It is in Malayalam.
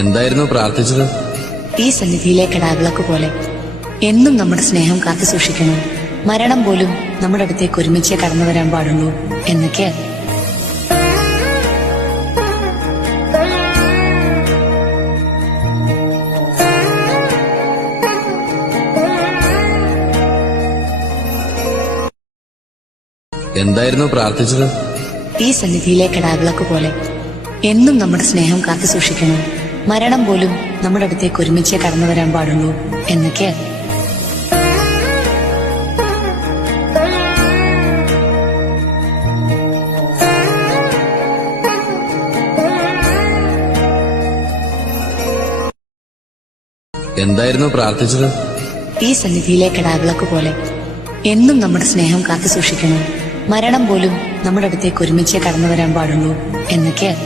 എന്തായിരുന്നു പ്രാർത്ഥിച്ചത്? ഈ സന്നിധിയിലെ കടാവിളക്ക് പോലെ എന്നും നമ്മുടെ സ്നേഹം കാത്തു സൂക്ഷിക്കണം, മരണം പോലും നമ്മുടെ അടുത്തേക്ക് ഒരുമിച്ച് കടന്നു വരാൻ പാടുള്ളൂ എന്നൊക്കെയാണ്. എന്തായിരുന്നു പ്രാർത്ഥിച്ചത്? ഈ സന്നിധിയിലെ കടാവിളക്ക് പോലെ എന്നും നമ്മുടെ സ്നേഹം കാത്തു സൂക്ഷിക്കണം, മരണം പോലും നമ്മുടെ അടുത്തേക്ക് ഒരുമിച്ച് കടന്നു വരാൻ പാടുള്ളൂ എന്നൊക്കെയാണ്. എന്തായിരുന്നു പ്രാർത്ഥിച്ചത്? ഈ സന്നിധിയിലെ കടാവിളക്ക് പോലെ എന്നും നമ്മുടെ സ്നേഹം കാത്തു സൂക്ഷിക്കണം, മരണം പോലും നമ്മുടെ അടുത്തേക്ക് ഒരുമിച്ച് കടന്നു വരാൻ പാടുള്ളൂ എന്നൊക്കെയാണ്.